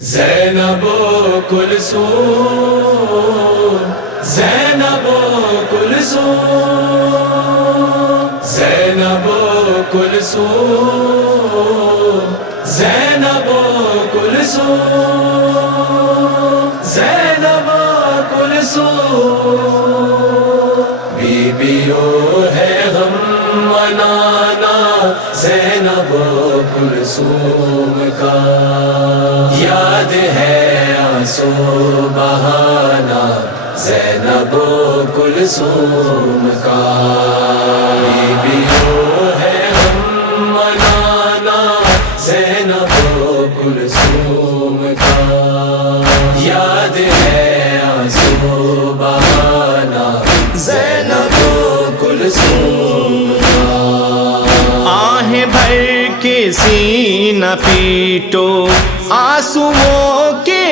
زینب و کلثوم، زینب و کلثوم، زینب و کلثوم، زینب و کلثوم، زینب و کلثوم، بیبیوں ہے غم منانا زینب و کلثوم کا، یاد ہے آنسو بہانا زینب و کلثوم کا، بیبیوں ہے غم منانا زینب و کلثوم کا، یاد ہے آنسو بہانا زینب و کلثوم کا۔ آہیں بھر کے سینہ پیٹو، آنسوؤں کے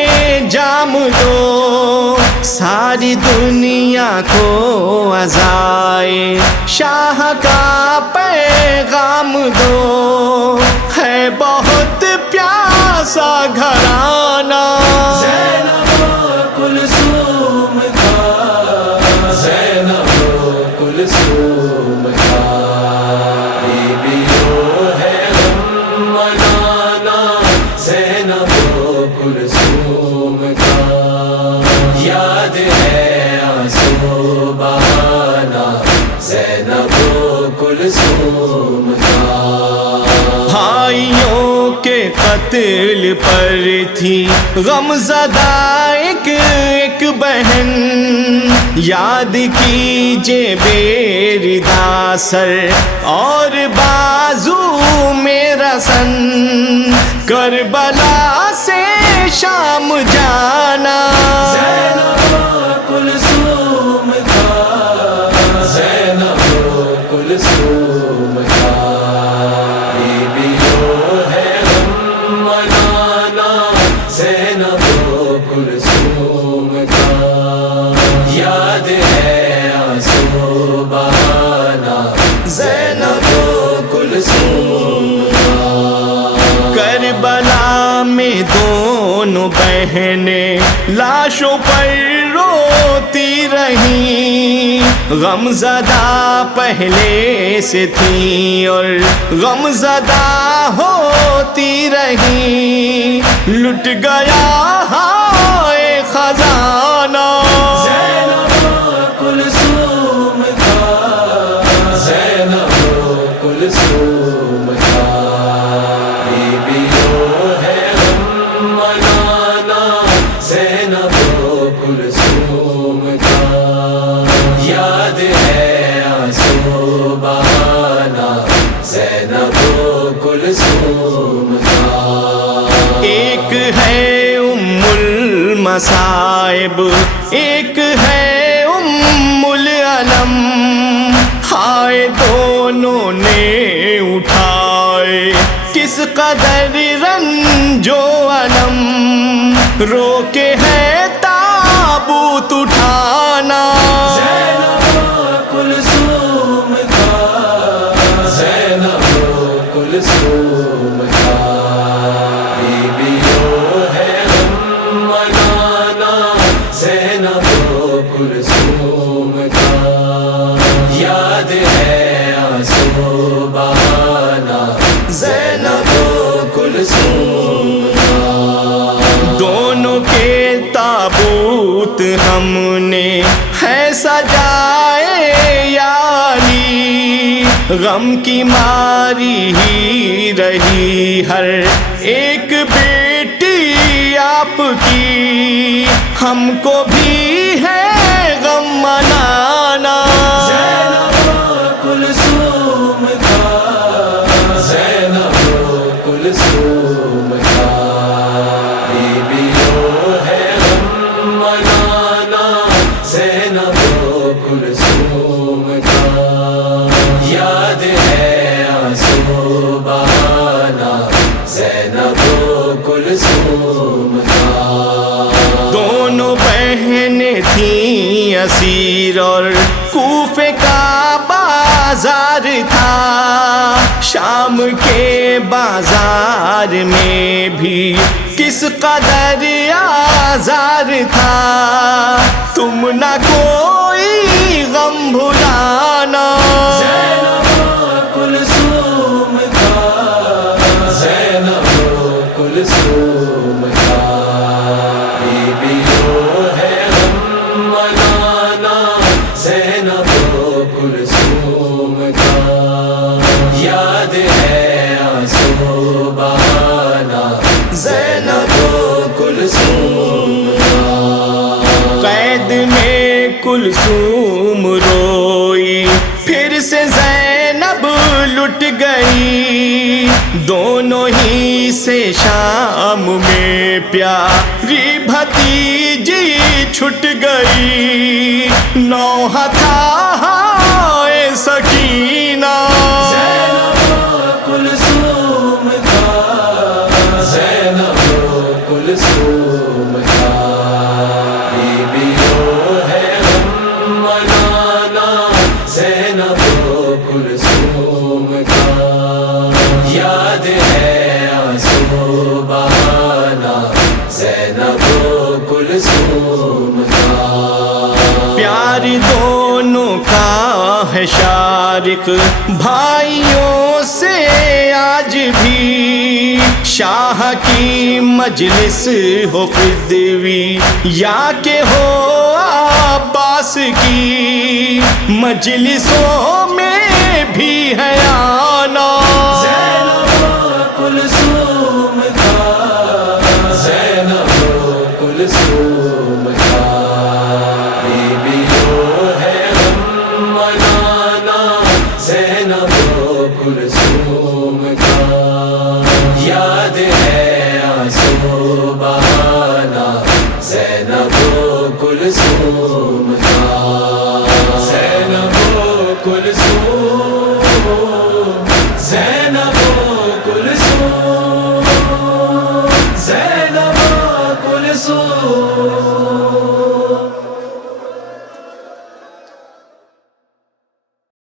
جام دو، ساری دنیا کو عزائے شاہ کا پیغام دو، ہے بہت پیاسا گھرانہ زینب و کلثوم کا، زینب و کلثوم کا، بیبیوں ہے غم منانا زینب و کلثوم کا، یاد ہے آنسو بہانا زینب و کلثوم کا۔ بھائیوں کے قتل پر تھی غم زدہ ایک بہن، یاد کیجے بیردا سر اور بازو میرا سن، کربلا سے شام جانا زینب و کلثوم کا، زینب و کلثوم کا، بیبیوں ہے غم منانا زینب و کلثوم کا، یاد ہے آنسو بہانا زینب و کلثوم کا۔ کربلا میں دونوں بہنیں لاشوں پر روتی رہیں، غم زدہ پہلے سے تھیں اور غم زدہ ہوتی رہیں، لٹ گیا ہائے خزانہ زینب و کلثوم کا، زینب و کلثوم کا، بیبیوں ہے غم منانا زینب و کلثوم کا، یاد ہے آنسو بہانا زینب و کلثوم کا۔ ایک ہے ام المصائب، ایک ہے ام العلم، ہائے دونوں نے اٹھائے کس قدر رنج و علم، رو کے ہے تابوت اٹھانا زینب و کلثوم کا، زینب و کلثوم کا، بیبیوں ہے غم منانا زینب و کلثوم کا، یاد ہے آنسو بہانا زینب و کلثوم کا۔ دونوں کے تابوت ہم نے ہے سجائے یاری، غم کی ماری ہی رہی ہر ایک بیٹی آپ کی، ہم کو بھی ہے غم منانا زینب و کلثوم کا، زینب و کلثوم کا، بیبیوں ہے غم منانا زینب و کلثوم کا، یاد ہے آنسو بہانا زینب و کلثوم کا۔ دونوں بہنیں تھیں اسیر اور کوفے کا بازار تھا، شام کے بازار میں بھی کس قدر آزار تھا، تم نہ کوئی غم بھلانا. زینب کلثوم کا، زینب کلثوم کا، بیویوں ہے غم منانا. زینب کلثوم کا یاد ہے آنسو بہانا. زینب کلثوم کا. قید میں کلثوم روئی، پھر سے زینب لٹ گئی. دونوں ہی سے شام میں پیاری بھتیجی چھٹ گئی. نوحہ تھا ہائے سکینہ، زینب کلثوم کا، زینب کلثوم کا، بیویوں ہے غم منانا. زینب کلثوم کا یاد ہے آنسو بہانا. زینب کلثوم کا. پیار دونوں کا ہے شارق بھائیوں سے آج بھی. شاہ کی مجلس ہو فدوی یا کہ ہو عباس کی، مجلسوں میں بھی ہے آنا. زینب کلثوم کا، زینب کلثوم کا، بیویوں ہے غم منانا. زینب کلثوم کا یاد ہے آنسو بہانا. زینب کلثوم کا، زینب کلثوم.